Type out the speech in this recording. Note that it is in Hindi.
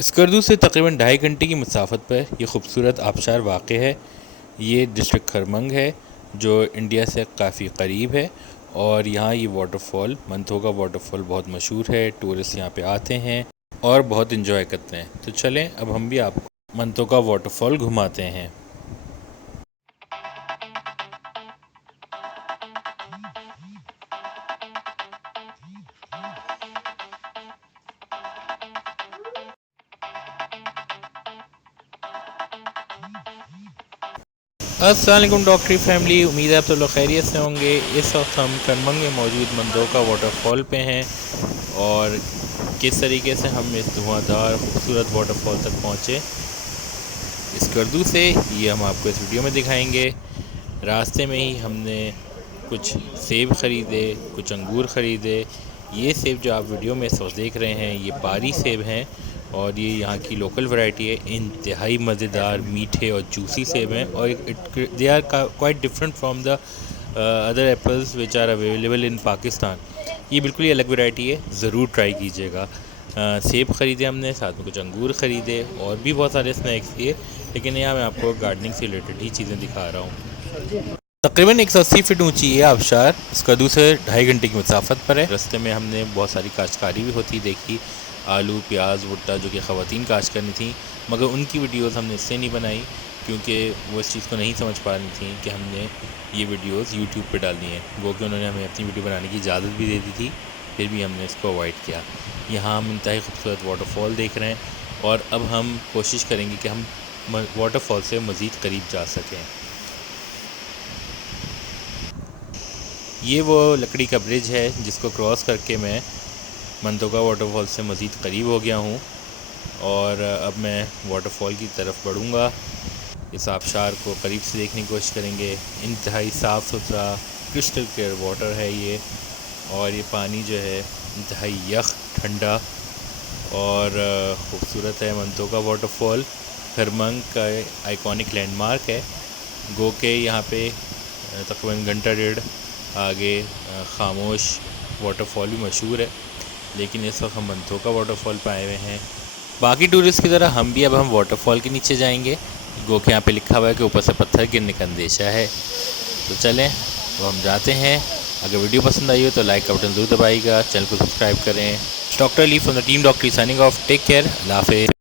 स्कर्दू से तकरीबन 2.5 घंटे की मसाफत पर यह खूबसूरत आबशार वाक़ है। ये डिस्ट्रिक्ट खरमंग है जो इंडिया से काफ़ी करीब है और यहाँ ये वाटरफॉल मंथोगा वाटरफॉल बहुत मशहूर है। टूरिस्ट यहाँ पे आते हैं और बहुत इन्जॉय करते हैं। तो चलें अब हम भी आपको मंथोगा वाटरफॉल घुमाते हैं। अस्सलाम वालेकुम डॉक्टरी फैमिली, उम्मीद है आप सब लोग खैरियत से होंगे। इस वक्त हम खरमंग में मौजूद मंथोगा वाटरफॉल पे हैं और किस तरीके से हम इस धुआंधार खूबसूरत वाटरफॉल तक पहुँचे स्कर्दू से, ये हम आपको इस वीडियो में दिखाएंगे। रास्ते में ही हमने कुछ सेब ख़रीदे, कुछ अंगूर ख़रीदे। ये सेब जो आप वीडियो में इस वक्त देख रहे हैं ये पारी सेब हैं और ये यहाँ की लोकल वैरायटी है। इंतहाई मज़ेदार, मीठे और जूसी सेब हैं और they are quite different from the other apples which are available in Pakistan. ये बिल्कुल ही अलग वैरायटी है, ज़रूर ट्राई कीजिएगा। सेब ख़रीदे हमने, साथ में कुछ अंगूर ख़रीदे और भी बहुत सारे स्नैक्स लिए, लेकिन यहाँ मैं आपको गार्डनिंग से रिलेटेड ही चीज़ें दिखा रहा हूँ। तकरीबन 180 फीट ऊंची ये आबशार स्कर्दू से 2.5 घंटे की मुसाफत पर है। रास्ते में हमने बहुत सारी काश्तकारी भी होती देखी, आलू, प्याज, भुट्टा, जो कि ख़वातीन काश्त करनी थी, मगर उनकी वीडियोस हमने इससे नहीं बनाई क्योंकि वो इस चीज़ को नहीं समझ पा रही थी कि हमने ये वीडियोस यूट्यूब पे डालनी है। वो कि उन्होंने हमें अपनी वीडियो बनाने की इजाज़त भी दे दी थी, फिर भी हमने इसको अवॉइड किया। यहाँ हम इंतहाई खूबसूरत वाटरफॉल देख रहे हैं और अब हम कोशिश करेंगे कि हम वाटरफॉल से मज़ीद करीब जा सकें। ये वो लकड़ी का ब्रिज है जिसको क्रॉस करके मैं मंथोगा वाटरफॉल से मज़ीद करीब हो गया हूँ और अब मैं वाटरफॉल की तरफ बढ़ूँगा। इस आबशार को करीब से देखने की कोशिश करेंगे। इंतहाई साफ़ सुथरा क्रिस्टल क्लियर वाटर है ये और ये पानी जो है इंतहाई यख ठंडा और ख़ूबसूरत है। मंथोगा वाटरफॉल खरमंग का आइकॉनिक लैंडमार्क है। गो के यहाँ पे तकरीबन घंटा डेढ़ आगे खामोश वाटरफॉल भी मशहूर है, लेकिन इस वक्त हम मंथोगा वाटरफॉल पर आए हुए हैं। बाकी टूरिस्ट की तरह हम भी अब हम वाटरफॉल के नीचे जाएंगे। गो के यहाँ पे लिखा हुआ है कि ऊपर से पत्थर गिरने का अंदेशा है। तो चलें तो हम जाते हैं। अगर वीडियो पसंद आई हो तो लाइक का बटन ज़रूर दबाइएगा, चैनल को सब्सक्राइब करें। Doctor Ali from the team डॉक्टरी साइनिंग ऑफ। टेक केयर, अल्लाह हाफ़िज़।